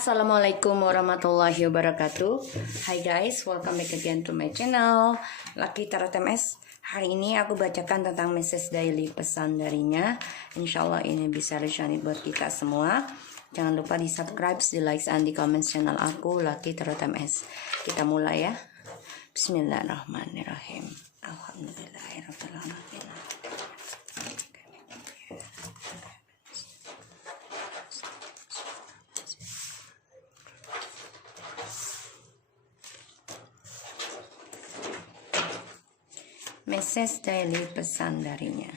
Assalamualaikum warahmatullahi wabarakatuh. Hi guys, welcome back again to my channel Lucky Tarot MS. Hari ini aku bacakan tentang message daily pesan darinya. Insyaallah ini bisa resonate buat kita semua. Jangan lupa di subscribe, di like, dan di comment channel aku Lucky Tarot MS. Kita mulai ya. Bismillahirrahmanirrahim. Alhamdulillahirrahmanirrahim. Message daily pesan darinya.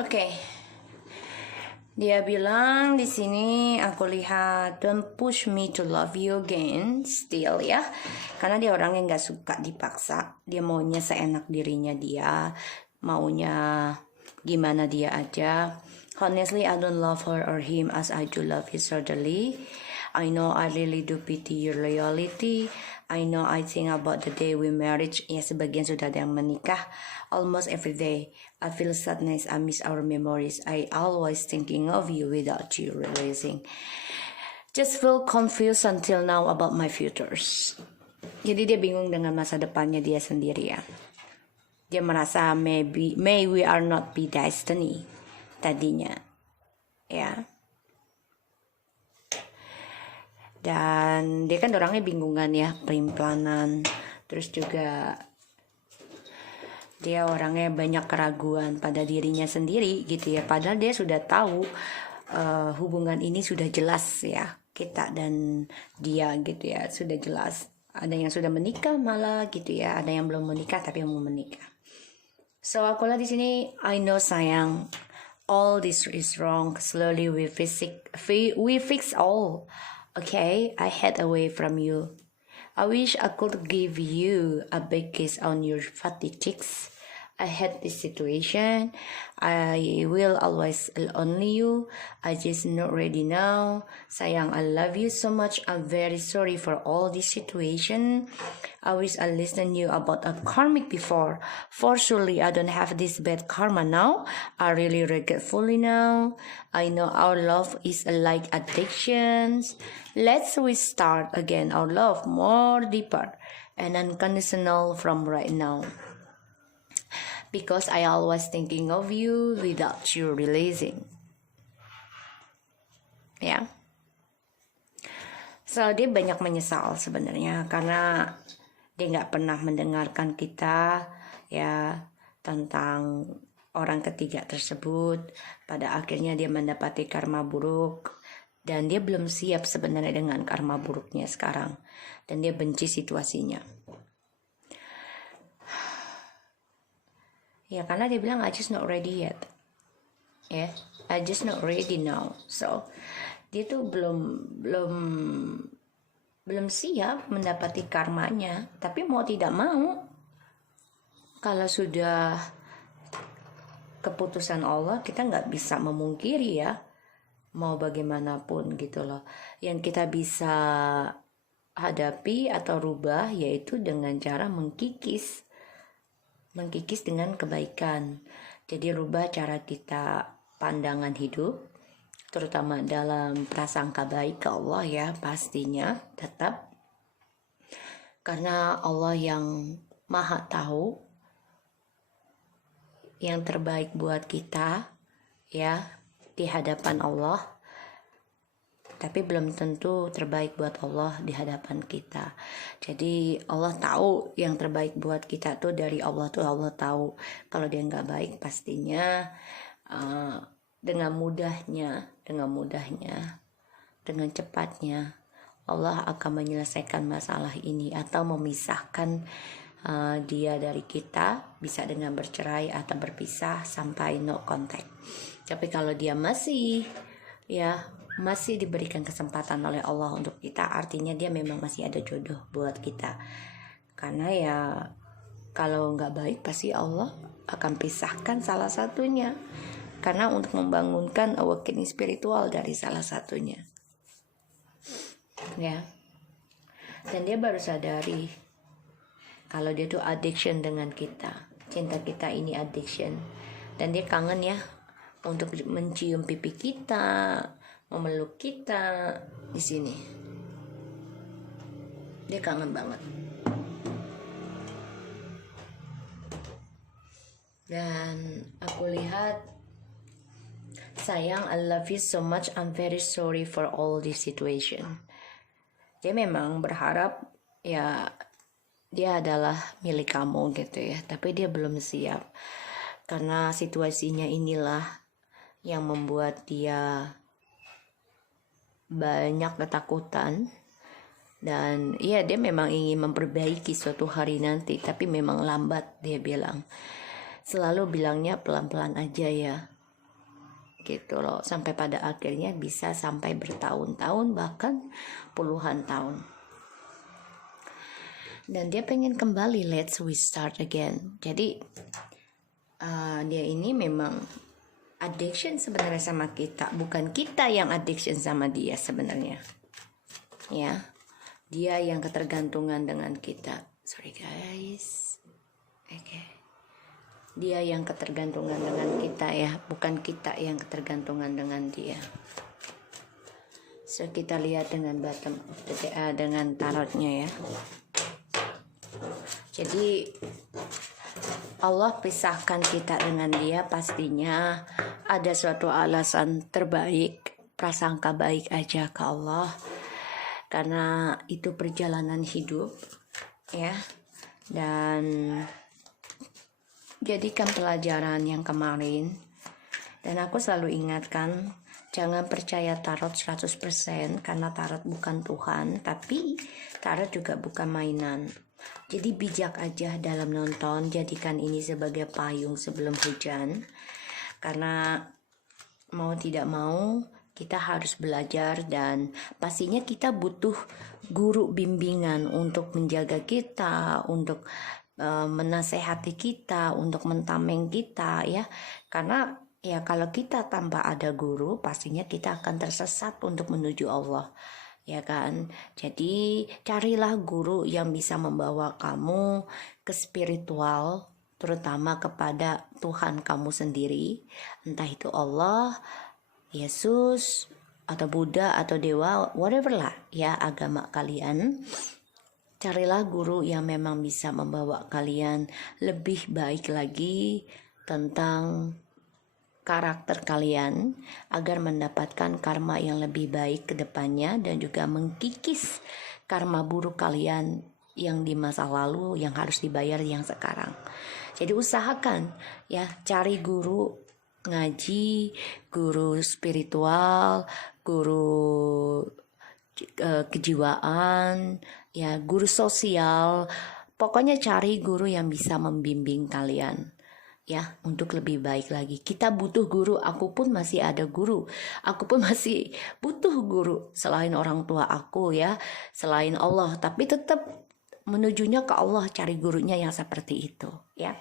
Oke. Dia bilang di sini aku lihat don't push me to love you again still ya. Karena dia orang yang gak suka dipaksa. Dia maunya seenak dirinya dia. Maunya gimana dia aja. Honestly I don't love her or him as I do love you certainly. I know I really do pity your loyalty. I know I think about the day we married. Ya sebagian sudah ada yang menikah. Almost every day I feel sadness. I miss our memories. I always thinking of you without you realizing. Just feel confused until now about my futures. Jadi dia bingung dengan masa depannya dia sendiri ya. Dia merasa may we are not be destiny tadinya ya. Dan dia kan orangnya bingungan ya, pelin-pelanan. Terus juga dia orangnya banyak keraguan pada dirinya sendiri gitu ya. Padahal dia sudah tahu hubungan ini sudah jelas ya. Kita dan dia gitu ya, sudah jelas. Ada yang sudah menikah malah gitu ya. Ada yang belum menikah tapi yang mau menikah. So aku lihat di sini, I know sayang, all this is wrong. Slowly we fix all. Okay, I head away from you. I wish I could give you a big kiss on your fatty cheeks. I hate this situation. I will always only you. I just not ready now. Sayang, I love you so much. I'm very sorry for all this situation. I wish I listened you about a karmic before. For surely I don't have this bad karma now. I really regretfully now. I know our love is like addictions. Let's restart again our love more deeper and unconditional from right now. Because I always thinking of you without you realizing. Ya. So dia banyak menyesal sebenarnya karena dia nggak pernah mendengarkan kita ya tentang orang ketiga tersebut. Pada akhirnya dia mendapati karma buruk dan dia belum siap sebenarnya dengan karma buruknya sekarang dan dia benci situasinya. Ya karena dia bilang I just not ready yet. Ya, I just not ready now. So dia tuh belum siap mendapati karmanya, tapi mau tidak mau kalau sudah keputusan Allah kita nggak bisa memungkiri ya, mau bagaimanapun gitu loh. Yang kita bisa hadapi atau rubah yaitu dengan cara mengkikis dengan kebaikan. Jadi rubah cara kita pandangan hidup, terutama dalam prasangka baik ke Allah ya pastinya tetap. Karena Allah yang maha tahu yang terbaik buat kita ya di hadapan Allah. Tapi belum tentu terbaik buat Allah di hadapan kita. Jadi Allah tahu yang terbaik buat kita tuh dari Allah tuh Allah tahu. Kalau dia nggak baik pastinya dengan mudahnya, dengan cepatnya Allah akan menyelesaikan masalah ini atau memisahkan dia dari kita, bisa dengan bercerai atau berpisah sampai no contact. Tapi kalau dia masih diberikan kesempatan oleh Allah untuk kita, artinya dia memang masih ada jodoh buat kita. Karena ya kalau nggak baik pasti Allah akan pisahkan salah satunya. karena untuk membangunkan awakening spiritual dari salah satunya, ya. Dan dia baru sadari kalau dia tuh addiction dengan kita, cinta kita ini addiction, dan dia kangen ya untuk mencium pipi kita, memeluk kita di sini. Dia kangen banget. Dan aku lihat, sayang, I love you so much, I'm very sorry for all this situation. Dia memang berharap ya dia adalah milik kamu gitu ya, tapi dia belum siap karena situasinya inilah yang membuat dia banyak ketakutan. Dan ya dia memang ingin memperbaiki suatu hari nanti, tapi memang lambat. Dia bilang, selalu bilangnya pelan-pelan aja ya gitu loh, sampai pada akhirnya bisa sampai bertahun-tahun bahkan puluhan tahun. Dan dia pengen kembali, let's we start again. Jadi dia ini memang addiction sebenarnya sama kita, bukan kita yang addiction sama dia sebenarnya, ya. Dia yang ketergantungan dengan kita. Sorry guys. Oke. Dia yang ketergantungan dengan kita ya, bukan kita yang ketergantungan dengan dia. So kita lihat dengan bottom dengan tarotnya ya. Jadi Allah pisahkan kita dengan dia, pastinya ada suatu alasan terbaik, prasangka baik aja ke Allah, karena itu perjalanan hidup ya. Dan jadikan pelajaran yang kemarin, dan aku selalu ingatkan, jangan percaya tarot 100% karena tarot bukan Tuhan, tapi tarot juga bukan mainan. Jadi bijak aja dalam nonton, jadikan ini sebagai payung sebelum hujan, karena mau tidak mau kita harus belajar, dan pastinya kita butuh guru bimbingan untuk menjaga kita, untuk menasehati kita, untuk mentameng kita ya. Karena ya kalau kita tanpa ada guru, pastinya kita akan tersesat untuk menuju Allah, ya kan. Jadi carilah guru yang bisa membawa kamu ke spiritual, terutama kepada Tuhan kamu sendiri, entah itu Allah, Yesus, atau Buddha, atau Dewa, whatever lah ya agama kalian. Carilah guru yang memang bisa membawa kalian lebih baik lagi tentang karakter kalian, agar mendapatkan karma yang lebih baik ke depannya, dan juga mengkikis karma buruk kalian yang di masa lalu yang harus dibayar yang sekarang. Jadi usahakan ya, cari guru ngaji, guru spiritual, guru kejiwaan, ya guru sosial. Pokoknya cari guru yang bisa membimbing kalian ya untuk lebih baik lagi. Kita butuh guru, aku pun masih ada guru, aku pun masih butuh guru selain orang tua aku ya, selain Allah, tapi tetap menujunya ke Allah, cari gurunya yang seperti itu ya.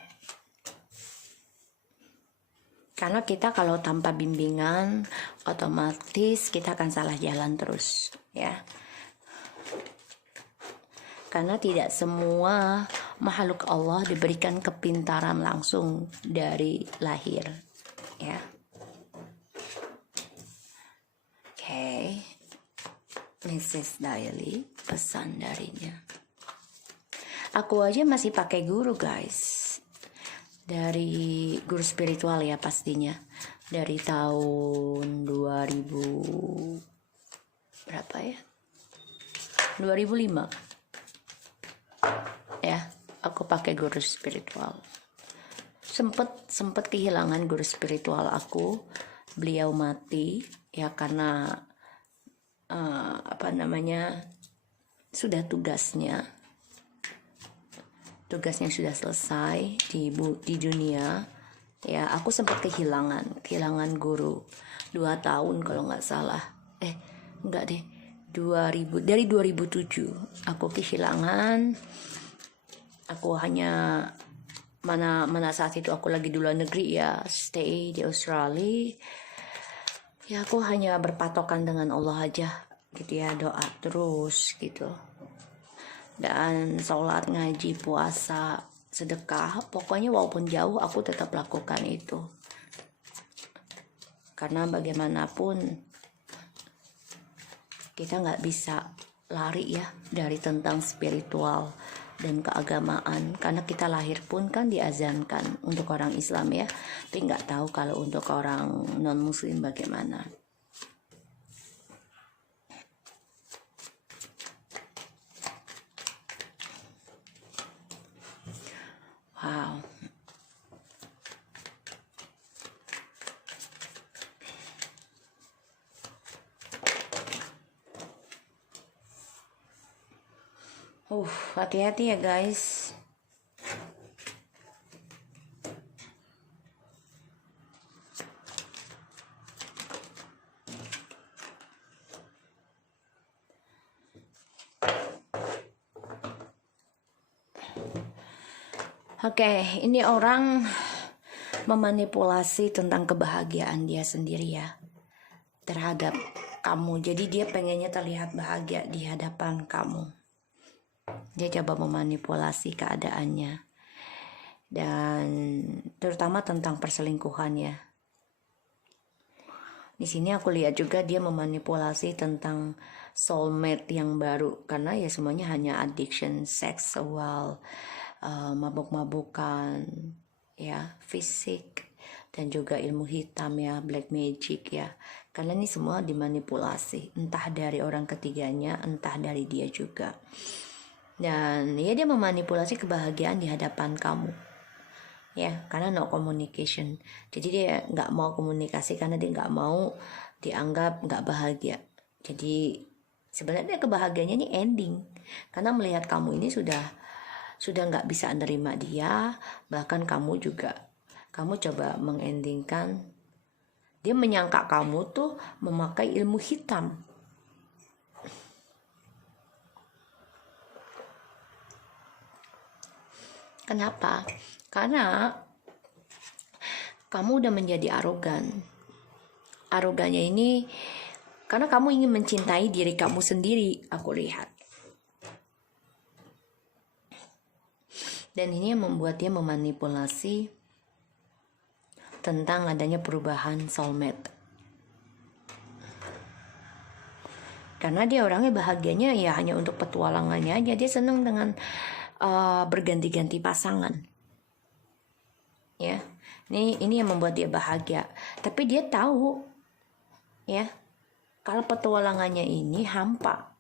Karena kita kalau tanpa bimbingan, otomatis kita akan salah jalan terus ya. Karena tidak semua makhluk Allah diberikan kepintaran langsung dari lahir ya. Oke. Mrs. Daily, pesan darinya. Aku aja masih pakai guru guys. Dari guru spiritual ya pastinya, dari tahun 2000 berapa ya, 2005 ya, aku pakai guru spiritual. Sempet kehilangan guru spiritual aku, beliau mati ya, karena sudah tugasnya sudah selesai di dunia ya. Aku sempat kehilangan guru 2 tahun kalau nggak salah, enggak deh, dari 2007 aku kehilangan. Aku hanya mana saat itu aku lagi di luar negeri ya, stay di Australia. Ya aku hanya berpatokan dengan Allah aja gitu ya, doa terus gitu. Dan sholat, ngaji, puasa, sedekah, pokoknya walaupun jauh aku tetap lakukan itu. Karena bagaimanapun kita nggak bisa lari ya dari tentang spiritual dan keagamaan, karena kita lahir pun kan diazankan untuk orang Islam ya, tapi nggak tahu kalau untuk orang non muslim bagaimana. Wow. Hati-hati ya guys. Oke, ini orang memanipulasi tentang kebahagiaan dia sendiri ya terhadap kamu. Jadi dia pengennya terlihat bahagia di hadapan kamu. Dia coba memanipulasi keadaannya. Dan terutama tentang perselingkuhan ya. Di sini aku lihat juga dia memanipulasi tentang soulmate yang baru, karena ya semuanya hanya addiction, seksual, mabuk-mabukan, ya, fisik, dan juga ilmu hitam ya, black magic ya. Karena ini semua dimanipulasi, entah dari orang ketiganya, entah dari dia juga. Dan ya dia memanipulasi kebahagiaan di hadapan kamu. Ya, karena no communication. Jadi dia nggak mau komunikasi karena dia nggak mau dianggap nggak bahagia. Jadi sebenarnya kebahagiaannya ini ending, karena melihat kamu ini sudah nggak bisa menerima dia. Bahkan kamu coba mengendingkan. Dia menyangka kamu tuh memakai ilmu hitam. Kenapa? Karena kamu udah menjadi arogan. Arogannya ini karena kamu ingin mencintai diri kamu sendiri, aku lihat. Dan ini yang membuat dia memanipulasi tentang adanya perubahan soulmate. Karena dia orangnya bahagianya ya hanya untuk petualangannya aja. Dia senang dengan berganti-ganti pasangan. Ya, ini yang membuat dia bahagia. Tapi dia tahu, ya, kalau petualangannya ini hampa,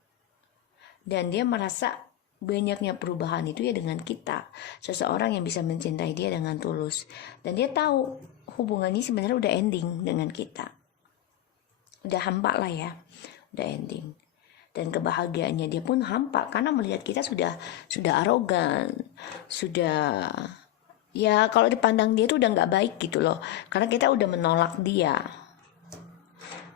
dan dia merasa banyaknya perubahan itu ya dengan kita, seseorang yang bisa mencintai dia dengan tulus, dan dia tahu hubungannya sebenarnya udah ending dengan kita, udah hampa lah ya, udah ending. Dan kebahagiaannya dia pun hampa karena melihat kita sudah arogan, sudah ya kalau dipandang dia tuh udah nggak baik gitu loh, karena kita udah menolak dia.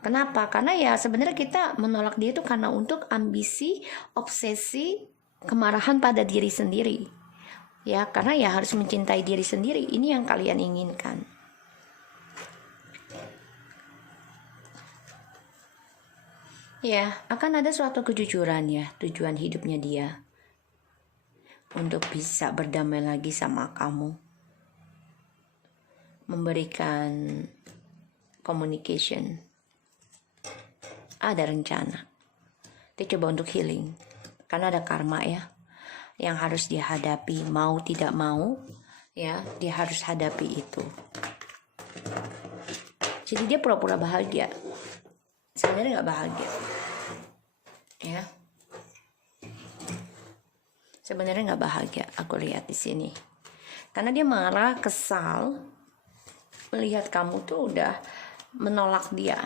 Kenapa? Karena ya sebenarnya kita menolak dia tuh karena untuk ambisi, obsesi, kemarahan pada diri sendiri. Ya, karena ya harus mencintai diri sendiri. Ini yang kalian inginkan. Ya, akan ada suatu kejujuran ya, tujuan hidupnya dia untuk bisa berdamai lagi sama kamu, memberikan communication, ada rencana. Dia coba untuk healing, karena ada karma ya, yang harus dia hadapi, mau tidak mau, ya, dia harus hadapi itu. Jadi dia pura-pura bahagia, sebenarnya nggak bahagia. Ya, sebenarnya nggak bahagia. Aku lihat di sini, karena dia marah, kesal, melihat kamu tuh udah menolak dia.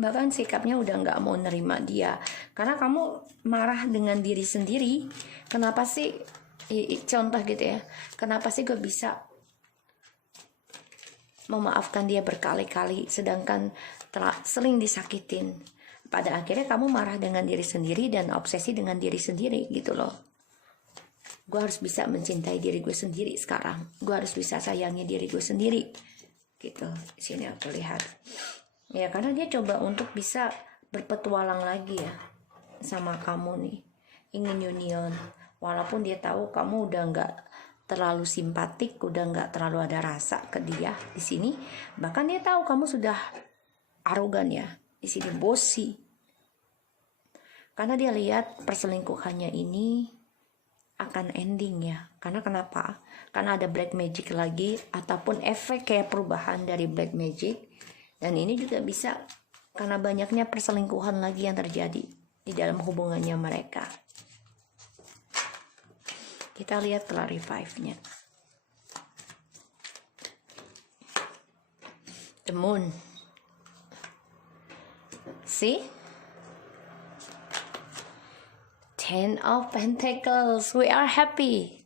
Bahkan sikapnya udah nggak mau nerima dia, karena kamu marah dengan diri sendiri. Kenapa sih? Contoh gitu ya. Kenapa sih gue bisa memaafkan dia berkali-kali, sedangkan sering disakitin? Pada akhirnya kamu marah dengan diri sendiri dan obsesi dengan diri sendiri gitu loh. gue harus bisa mencintai diri gue sendiri sekarang, gue harus bisa sayangi diri gue sendiri gitu. Sini aku lihat ya, karena dia coba untuk bisa berpetualang lagi ya sama kamu nih, ingin union, walaupun dia tahu kamu udah nggak terlalu simpatik, udah nggak terlalu ada rasa ke dia di sini. Bahkan dia tahu kamu sudah arogan ya di sini, bossy, karena dia lihat perselingkuhannya ini akan ending ya. Karena kenapa? Karena ada black magic lagi, ataupun efek kayak perubahan dari black magic. Dan ini juga bisa karena banyaknya perselingkuhan lagi yang terjadi di dalam hubungannya mereka. Kita lihat clarify-nya. The moon. See? Ten of Pentacles. We are happy.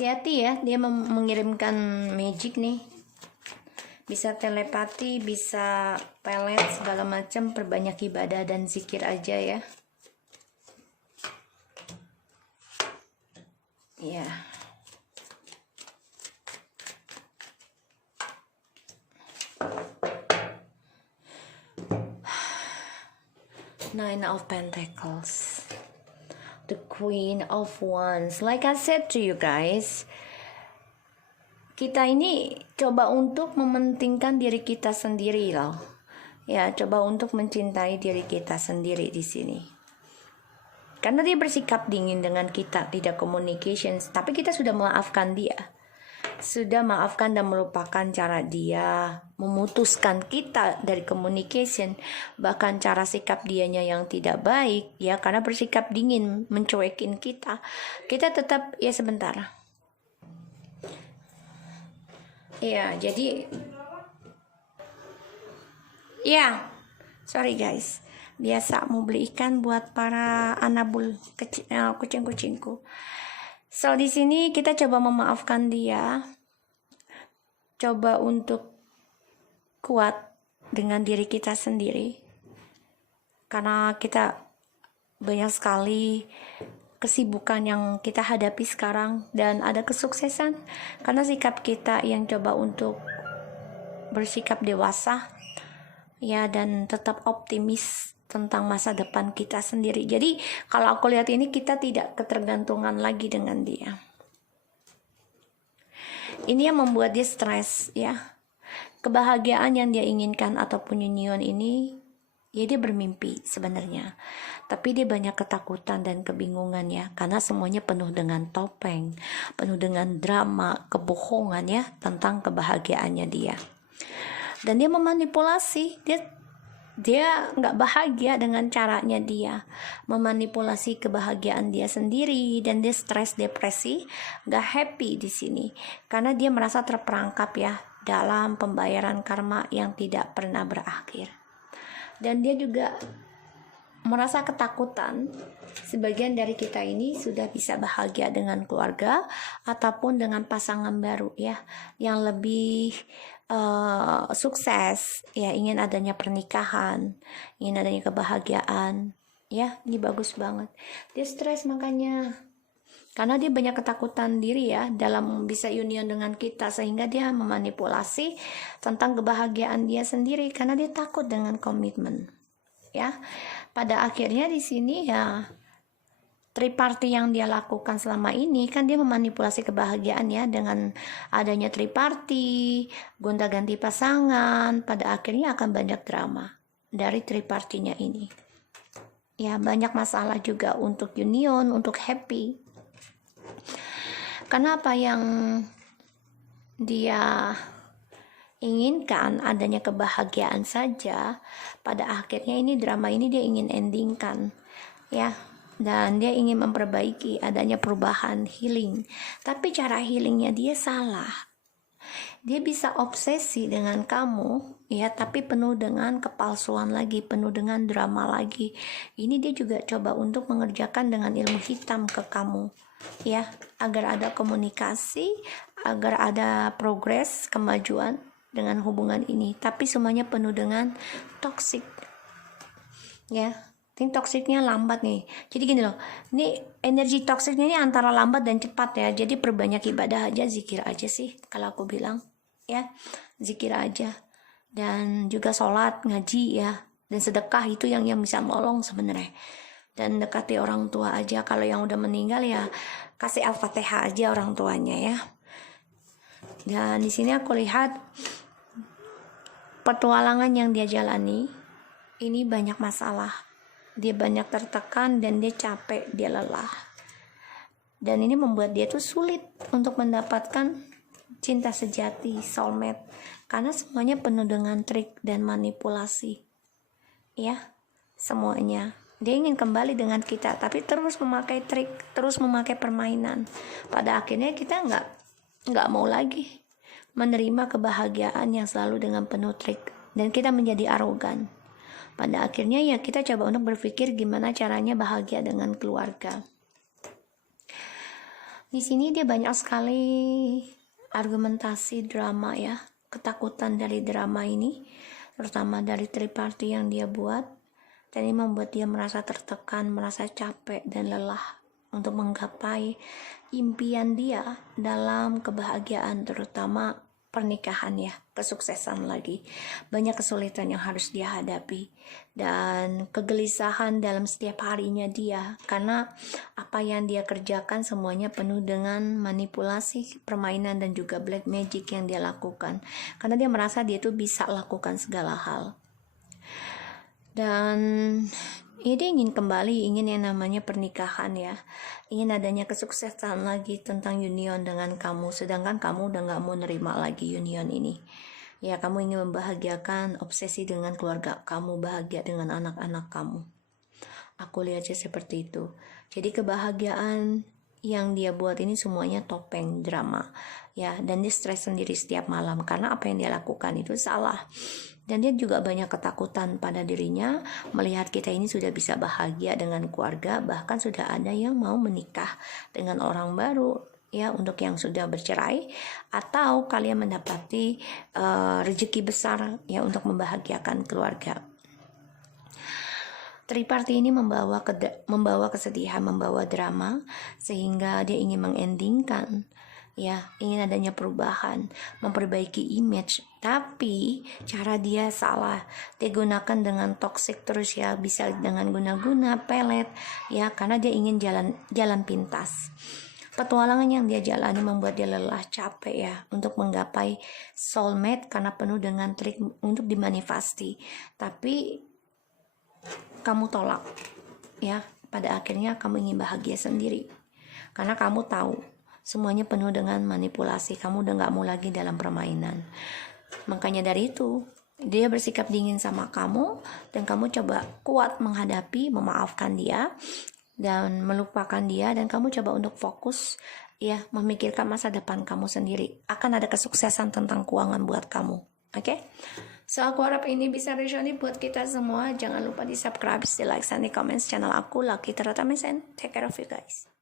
Hati-hati ya, dia mengirimkan magic nih. Bisa telepati, bisa pelet, segala macam. Perbanyak ibadah dan zikir aja ya. Ya. Nine of Pentacles. The Queen of Wands. Like I said to you guys, kita ini coba untuk mementingkan diri kita sendiri loh. Ya, coba untuk mencintai diri kita sendiri di sini. Karena dia bersikap dingin dengan kita, tidak communications, tapi kita sudah memaafkan dia. Sudah maafkan dan melupakan cara dia memutuskan kita dari communication, bahkan cara sikap dianya yang tidak baik ya, karena bersikap dingin, mencuekin kita tetap ya sebentar ya. Jadi ya, sorry guys, biasa mau beli ikan buat para anabul kucing-kucingku. So di sini kita coba memaafkan dia, coba untuk kuat dengan diri kita sendiri, karena kita banyak sekali kesibukan yang kita hadapi sekarang, dan ada kesuksesan karena sikap kita yang coba untuk bersikap dewasa ya, dan tetap optimis tentang masa depan kita sendiri. Jadi kalau aku lihat ini, kita tidak ketergantungan lagi dengan dia. Ini yang membuat dia stres ya. Kebahagiaan yang dia inginkan ataupun union ini, ya dia bermimpi sebenarnya, tapi dia banyak ketakutan dan kebingungan ya, karena semuanya penuh dengan topeng, penuh dengan drama, kebohongan ya, tentang kebahagiaannya dia. Dan dia memanipulasi, dia nggak bahagia dengan caranya dia memanipulasi kebahagiaan dia sendiri, dan dia stres, depresi, nggak happy di sini karena dia merasa terperangkap ya dalam pembayaran karma yang tidak pernah berakhir. Dan dia juga merasa ketakutan. Sebagian dari kita ini sudah bisa bahagia dengan keluarga ataupun dengan pasangan baru ya, yang lebih sukses ya, ingin adanya pernikahan, ingin adanya kebahagiaan ya. Ini bagus banget. Dia stres makanya, karena dia banyak ketakutan diri ya dalam bisa union dengan kita, sehingga dia memanipulasi tentang kebahagiaan dia sendiri karena dia takut dengan komitmen ya. Pada akhirnya di sini ya, triparty yang dia lakukan selama ini kan dia memanipulasi kebahagiaan ya, dengan adanya triparty, gonta-ganti pasangan. Pada akhirnya akan banyak drama dari tripartinya ini ya, banyak masalah juga untuk union, untuk happy, karena apa yang dia inginkan adanya kebahagiaan saja. Pada akhirnya ini drama ini dia ingin endingkan ya, dan dia ingin memperbaiki adanya perubahan, healing, tapi cara healingnya dia salah. Dia bisa obsesi dengan kamu ya, tapi penuh dengan kepalsuan lagi, penuh dengan drama lagi. Ini dia juga coba untuk mengerjakan dengan ilmu hitam ke kamu ya, agar ada komunikasi, agar ada progres, kemajuan dengan hubungan ini. Tapi semuanya penuh dengan toksik, ya. Ini toksiknya lambat nih. Jadi gini loh, ini energi toksiknya ini antara lambat dan cepat ya. Jadi perbanyak ibadah aja, zikir aja sih kalau aku bilang, ya, zikir aja. Dan juga sholat, ngaji ya, dan sedekah itu yang bisa nolong sebenarnya. Dan dekati orang tua aja, kalau yang udah meninggal ya kasih al-fatihah aja orang tuanya ya. Dan di sini aku lihat petualangan yang dia jalani ini banyak masalah. Dia banyak tertekan dan dia capek, dia lelah. Dan ini membuat dia tuh sulit untuk mendapatkan cinta sejati, soulmate, karena semuanya penuh dengan trik dan manipulasi. Ya, semuanya. Dia ingin kembali dengan kita, tapi terus memakai trik, terus memakai permainan. Pada akhirnya kita nggak mau lagi menerima kebahagiaan yang selalu dengan penuh trik, dan kita menjadi arogan. Pada akhirnya ya kita coba untuk berpikir gimana caranya bahagia dengan keluarga. Di sini dia banyak sekali argumentasi drama ya, ketakutan dari drama ini, terutama dari triparty yang dia buat, dan ini membuat dia merasa tertekan, merasa capek dan lelah untuk menggapai impian dia dalam kebahagiaan, terutama pernikahan ya, kesuksesan lagi. Banyak kesulitan yang harus dia hadapi dan kegelisahan dalam setiap harinya dia, karena apa yang dia kerjakan semuanya penuh dengan manipulasi, permainan dan juga black magic yang dia lakukan, karena dia merasa dia tuh bisa lakukan segala hal. Dan dia ingin kembali, ingin yang namanya pernikahan ya, ingin adanya kesuksesan lagi tentang union dengan kamu, sedangkan kamu udah gak mau nerima lagi union ini ya. Kamu ingin membahagiakan, obsesi dengan keluarga kamu, bahagia dengan anak-anak kamu. Aku lihatnya seperti itu. Jadi kebahagiaan yang dia buat ini semuanya topeng drama ya, dan dia stres sendiri setiap malam karena apa yang dia lakukan itu salah. Dan dia juga banyak ketakutan pada dirinya melihat kita ini sudah bisa bahagia dengan keluarga, bahkan sudah ada yang mau menikah dengan orang baru ya, untuk yang sudah bercerai, atau kalian mendapati rezeki besar ya untuk membahagiakan keluarga. Triparty ini membawa kesedihan, membawa drama, sehingga dia ingin mengendingkan ya, ingin adanya perubahan, memperbaiki image, tapi cara dia salah. Dia gunakan dengan toxic terus ya, bisa dengan guna-guna pelet ya, karena dia ingin jalan pintas. Petualangan yang dia jalani membuat dia lelah, capek ya, untuk menggapai soulmate karena penuh dengan trik untuk dimanifesti. Tapi kamu tolak ya, pada akhirnya kamu ingin bahagia sendiri karena kamu tahu semuanya penuh dengan manipulasi. Kamu udah gak mau lagi dalam permainan. Makanya dari itu dia bersikap dingin sama kamu, dan kamu coba kuat menghadapi, memaafkan dia dan melupakan dia, dan kamu coba untuk fokus ya, memikirkan masa depan kamu sendiri. Akan ada kesuksesan tentang keuangan buat kamu. Oke? So aku harap ini bisa resonate buat kita semua. Jangan lupa di subscribe, di like, dan di comments channel aku, Lucky Terata Mesen. Take care of you guys.